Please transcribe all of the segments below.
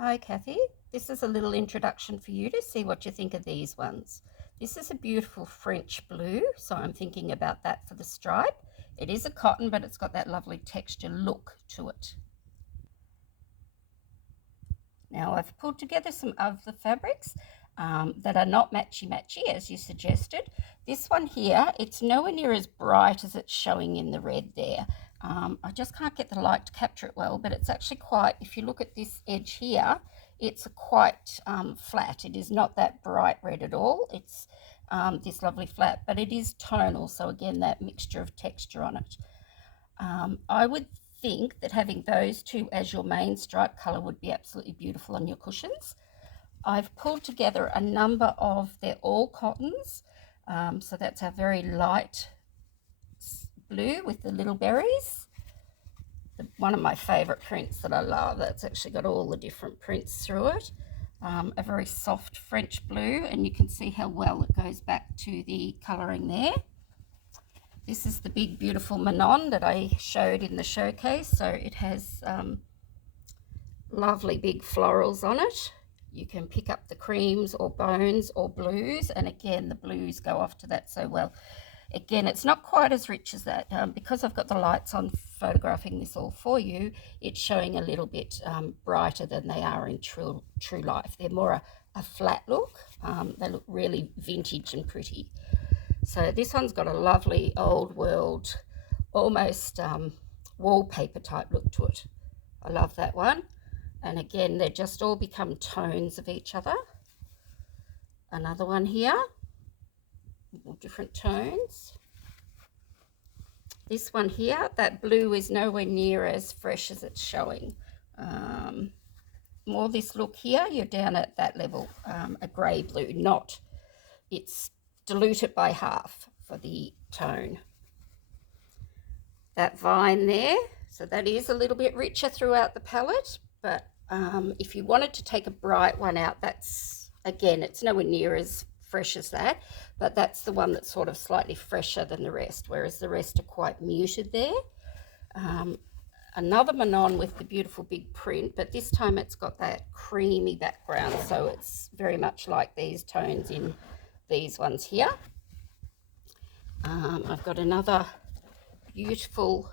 Hi Cathy, this is a little introduction for you to see what you think of these ones. This is a beautiful French blue, so I'm thinking about that for the stripe. It is a cotton, but it's got that lovely texture look to it. Now I've pulled together some of the fabrics that are not matchy-matchy as you suggested. This one here, it's nowhere near as bright as it's showing in the red there. I just can't get the light to capture it well, but it's actually quite, if you look at this edge here, it's quite flat. It is not that bright red at all. It's this lovely flat, but it is tonal, so again that mixture of texture on it. I would think that having those two as your main stripe colour would be absolutely beautiful on your cushions. I've pulled together a number of, they're all cottons, so that's our very light blue with the little berries. One of my favourite prints that I love, that's actually got all the different prints through it. A very soft French blue, and you can see how well it goes back to the colouring there. This is the big beautiful Manon that I showed in the showcase, so it has lovely big florals on it. You can pick up the creams or bones or blues, and again the blues go off to that so well. Again, it's not quite as rich as that. Because I've got the lights on photographing this all for you, it's showing a little bit brighter than they are in true life. They're more a flat look. They look really vintage and pretty. So this one's got a lovely old world, almost wallpaper type look to it. I love that one. And again, they just all become tones of each other. Another one here, all different tones. This one here, that blue is nowhere near as fresh as it's showing. More this look here, you're down at that level, a grey blue, not, it's diluted by half for the tone. That vine there, so that is a little bit richer throughout the palette, but if you wanted to take a bright one out, that's, again, it's nowhere near as fresh as that, but that's the one that's sort of slightly fresher than the rest, whereas the rest are quite muted there. Another Manon with the beautiful big print, but this time it's got that creamy background, so it's very much like these tones in these ones here. I've got another beautiful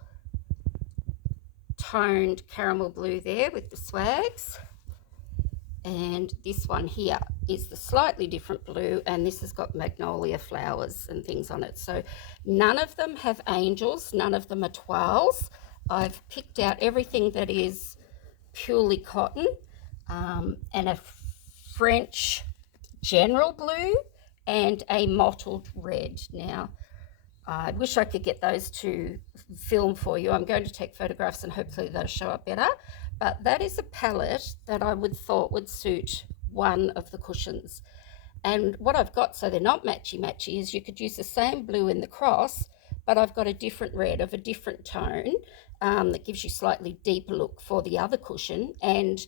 toned caramel blue there with the swags, and this one here is the slightly different blue, and this has got magnolia flowers and things on it. So none of them have angels, none of them are toiles. I've picked out everything that is purely cotton, and a French general blue and a mottled red. Now, I wish I could get those to film for you. I'm going to take photographs and hopefully they'll show up better. But that is a palette that I would thought would suit one of the cushions. And what I've got, so they're not matchy-matchy, is you could use the same blue in the cross, but I've got a different red of a different tone that gives you slightly deeper look for the other cushion. And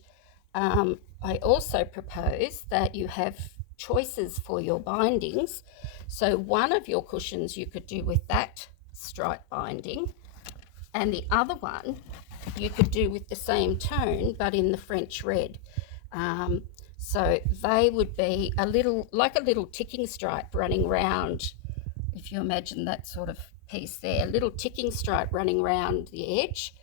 I also propose that you have choices for your bindings. So one of your cushions you could do with that stripe binding, and the other one you could do with the same tone but in the French red. So they would be a little like a little ticking stripe running round, if you imagine that sort of piece there, a little ticking stripe running round the edge.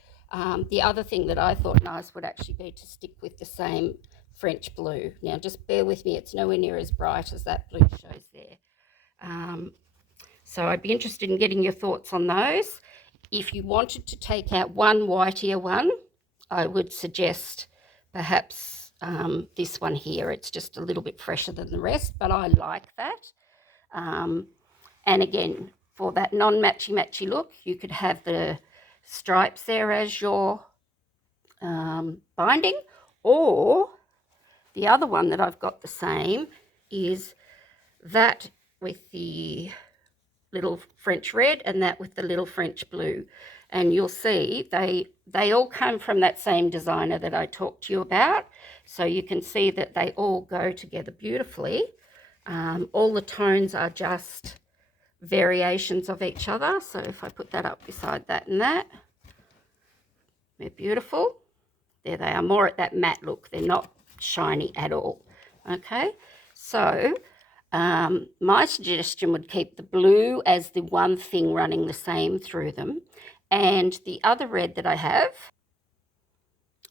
The other thing that I thought nice would actually be to stick with the same French blue. Now just bear with me, it's nowhere near as bright as that blue shows there. So I'd be interested in getting your thoughts on those. If you wanted to take out one whitier one, I would suggest perhaps this one here. It's just a little bit fresher than the rest, but I like that. And again, for that non-matchy-matchy look, you could have the stripes there as your binding, or the other one that I've got the same is that with the little French red and that with the little French blue. And you'll see they all come from that same designer that I talked to you about. So you can see that they all go together beautifully. All the tones are just variations of each other. So if I put that up beside that and that, they're beautiful. There they are, more at that matte look. They're not shiny at all. Okay, so my suggestion would keep the blue as the one thing running the same through them. And the other red that I have,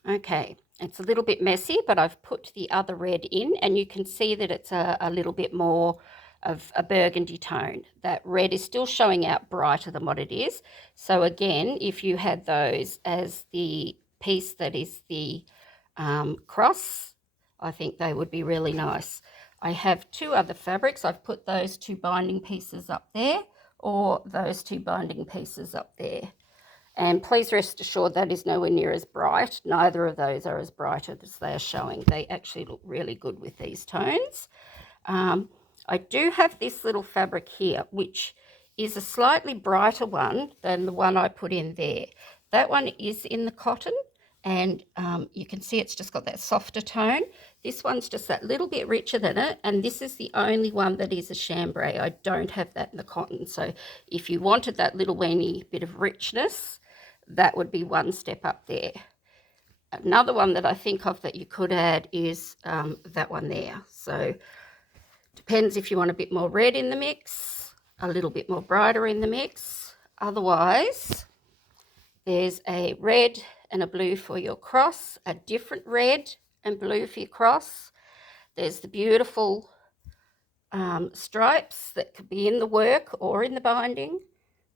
okay, it's a little bit messy, but I've put the other red in, and you can see that it's a little bit more of a burgundy tone. That red is still showing out brighter than what it is. So again, if you had those as the piece that is the cross, I think they would be really nice. I have two other fabrics. I've put those two binding pieces up there, or those two binding pieces up there. And please rest assured that is nowhere near as bright. Neither of those are as bright as they are showing. They actually look really good with these tones. I do have this little fabric here, which is a slightly brighter one than the one I put in there. That one is in the cotton, and you can see it's just got that softer tone. This one's just that little bit richer than it, and this is the only one that is a chambray. I don't have that in the cotton, so if you wanted that little weeny bit of richness, that would be one step up there. Another one that I think of that you could add is that one there. So depends if you want a bit more red in the mix, a little bit more brighter in the mix. Otherwise, there's a red and a blue for your cross, a different red and blue for your cross. There's the beautiful stripes that could be in the work or in the binding.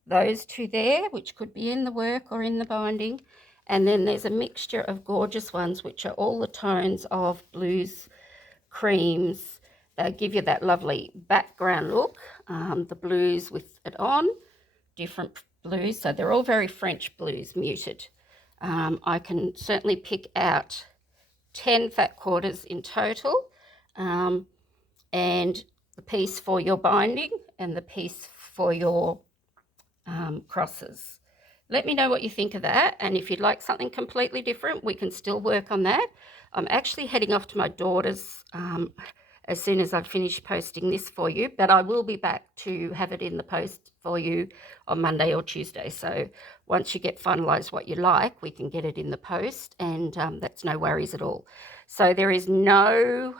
Those two there, which could be in the work or in the binding. And then there's a mixture of gorgeous ones, which are all the tones of blues, creams. They'll give you that lovely background look. The blues with it on, different blues. So they're all very French blues, muted. I can certainly pick out 10 fat quarters in total. And the piece for your binding and the piece for your crosses. Let me know what you think of that, and if you'd like something completely different, we can still work on that. I'm actually heading off to my daughter's as soon as I've finished posting this for you, but I will be back to have it in the post for you on Monday or Tuesday. So once you get finalised what you like, we can get it in the post, and that's no worries at all. So there is no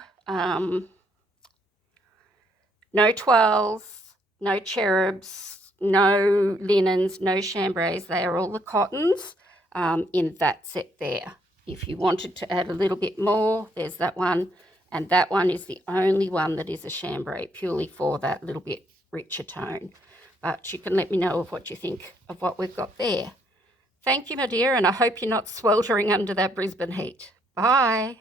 twirls, no cherubs, no linens, no chambrays. They are all the cottons in that set there. If you wanted to add a little bit more, there's that one. And that one is the only one that is a chambray, purely for that little bit richer tone. But you can let me know of what you think of what we've got there. Thank you, my dear, and I hope you're not sweltering under that Brisbane heat. Bye.